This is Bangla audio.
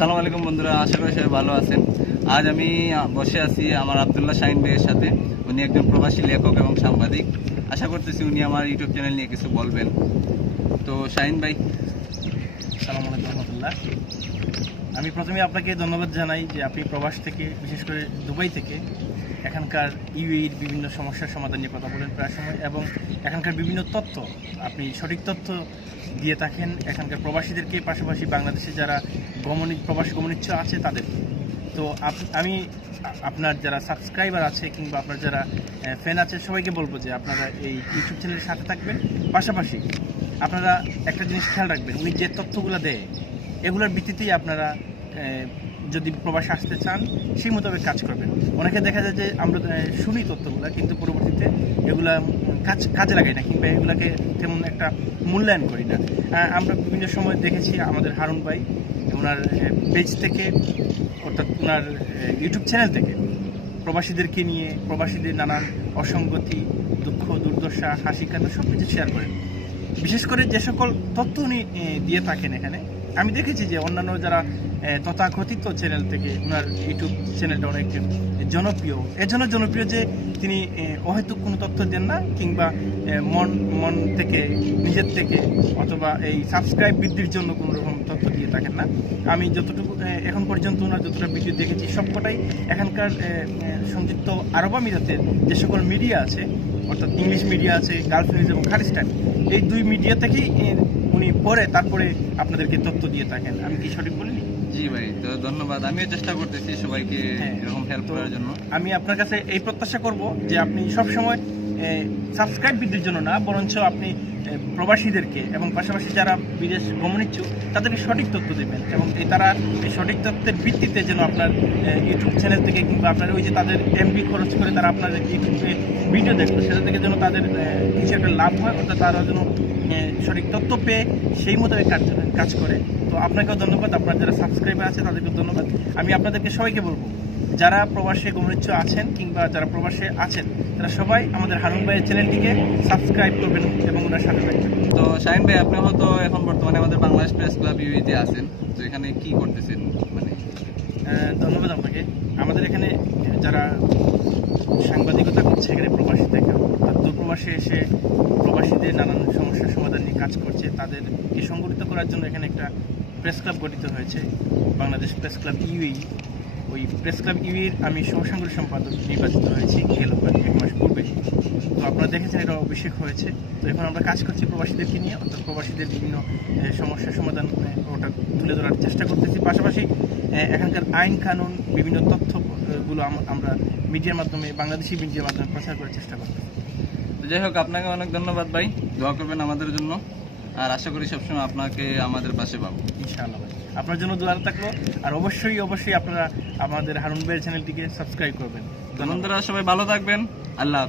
আসসালামু আলাইকুম বন্ধুরা, আশা করি সবাই ভালো আছেন। আজ আমি বসে আছি আমার আবদুল্লাহ শাহিন ভাইয়ের সাথে। উনি একজন প্রবাসী লেখক এবং সাংবাদিক। আশা করতেছি উনি আমার ইউটিউব চ্যানেল নিয়ে কিছু বলবেন। তো শাহিন ভাই সালাম আলাইকুম রহমতুল্লাহ। আমি প্রথমে আপনাকে ধন্যবাদ জানাই যে আপনি প্রবাস থেকে, বিশেষ করে দুবাই থেকে এখানকার ইউএইর বিভিন্ন সমস্যার সমাধান নিয়ে কথা বলেন প্রায় সময়, এবং এখানকার বিভিন্ন তথ্য, আপনি সঠিক তথ্য দিয়ে থাকেন এখানকার প্রবাসীদেরকে, পাশাপাশি বাংলাদেশে যারা গমনি, প্রবাসী গমনিচ্ছ আছে তাদের। তো আমি আপনার যারা সাবস্ক্রাইবার আছে কিংবা আপনার যারা ফ্যান আছে, সবাইকে বলব যে আপনারা এই ইউটিউব চ্যানেলের সাথে থাকবেন। পাশাপাশি আপনারা একটা জিনিস খেয়াল রাখবেন, উনি যে তথ্যগুলো দেয়, এগুলোর ভিত্তিতেই আপনারা যদি প্রবাসে আসতে চান, সেই মোতাবেক কাজ করবেন। অনেকে দেখা যায় যে আমরা শুনি তথ্যগুলো, কিন্তু পরবর্তীতে এগুলা কাজ, কাজে লাগাই না, কিংবা এগুলাকে তেমন একটা মূল্যায়ন করি না। আমরা বিভিন্ন সময় দেখেছি আমাদের হারুন ভাই, ওনার পেজ থেকে, অর্থাৎ ওনার ইউটিউব চ্যানেল থেকে, প্রবাসীদেরকে নিয়ে, প্রবাসীদের নানান অসঙ্গতি, দুঃখ, দুর্দশা হাসি কান্না সব কিছু শেয়ার করেন। বিশেষ করে যে সকল তথ্য উনি দিয়ে থাকেন এখানে আমি দেখেছি যে অন্যান্য যারা তথাকথিত চ্যানেল থেকে ওনার ইউটিউব চ্যানেলটা অনেক জনপ্রিয়। এজন্য জনপ্রিয় যে তিনি অহেতুক কোনো তথ্য দেন না, কিংবা মন মন থেকে, নিজের থেকে, অথবা এই সাবস্ক্রাইব বৃদ্ধির জন্য কোনো রকম তথ্য দিয়ে থাকেন না। আমি যতটুকু এখন পর্যন্ত ওনার যতটা ভিডিও দেখেছি, সবকটাই এখানকার সংযুক্ত আরব আমিরাতের যে সকল মিডিয়া আছে, অর্থাৎ ইংলিশ মিডিয়া আছে নিউজ এবং খালিস্তান এই দুই মিডিয়া থেকেই উনি পরে তারপরে আপনাদেরকে তথ্য দিয়ে থাকেন। আমি কি সঠিক বলিনি? জি ভাই তো ধন্যবাদ। আমিও চেষ্টা করতেছি সবাইকে হ্যাঁ। এরকম হেল্প করার জন্য। আমি আপনার কাছে এই প্রত্যাশা করব যে আপনি সবসময় সাবস্ক্রাইব বৃদ্ধির জন্য না বরঞ্চ আপনি প্রবাসীদেরকে এবং পাশাপাশি যারা বিদেশ ভ্রমণ ইচ্ছুক তাদেরকে সঠিক তথ্য দেবেন এবং এই তারা এই সঠিক তথ্যের ভিত্তিতে যেন আপনার ইউটিউব চ্যানেল থেকে কিংবা আপনার ওই যে তাদের এমবি খরচ করে তারা আপনার ইউটিউবে ভিডিও দেখল সেটা থেকে যেন তাদের কিছু একটা লাভ হয় অর্থাৎ তারা যেন সঠিক তথ্য পেয়ে সেই মোতাবেক কাজ কাজ করে। তো আপনাকেও ধন্যবাদ। আপনার যারা সাবস্ক্রাইবার আছে তাদেরকেও ধন্যবাদ। আমি আপনাদেরকে সবাইকে বলব যারা প্রবাসে গমনিচ্ছ আছেন কিংবা যারা প্রবাসে আছেন তারা সবাই আমাদের হারুন ভাইয়ের চ্যানেলটিকে সাবস্ক্রাইব করবেন এবং ওনার সাথে থাকবেন। তো শাহিন ভাই আপনি হয়তো এখন বর্তমানে আমাদের বাংলাদেশ প্রেস ক্লাব ইউইতে আছেন। তো এখানে কি করতেছেন? মানে ধন্যবাদ আপনাকে। আমাদের এখানে যারা সাংবাদিকতা করছে এখানে প্রবাসী এসে প্রবাসীদের নানান সমস্যার সমাধান নিয়ে কাজ করছে তাদেরকে সংগঠিত করার জন্য এখানে একটা প্রেস ক্লাব গঠিত হয়েছে, বাংলাদেশ প্রেস ক্লাব ইউই ওই প্রেস ক্লাব ইউইর আমি সহসাংগঠনিক সম্পাদক নির্বাচিত হয়েছি, গেল এক মাস পূর্বে। তো আপনারা দেখেছেন এটা অভিষেক হয়েছে। তো এখন আমরা কাজ করছি প্রবাসীদেরকে নিয়ে, অর্থাৎ প্রবাসীদের বিভিন্ন সমস্যার সমাধান ওটা তুলে ধরার চেষ্টা করতেছি। পাশাপাশি এখানকার আইন কানুন, বিভিন্ন তথ্যগুলো আমরা মিডিয়ার মাধ্যমে, বাংলাদেশি মিডিয়ার মাধ্যমে প্রচার করার চেষ্টা করতেছি। তো যাই হোক আপনাকে অনেক ধন্যবাদ ভাই। দোয়া করবেন আমাদের জন্য। আর আশা করি সবসময় আপনাকে আমাদের পাশে পাবো। ইনশাআল্লাহ ভাই। আপনার জন্য দোয়া থাকল। আর অবশ্যই অবশ্যই আপনারা আমাদের হারুন ভাইয়ের চ্যানেলটিকে সাবস্ক্রাইব করবেন। তো বন্ধুরা সবাই ভালো থাকবেন। আল্লাহ হাফিজ।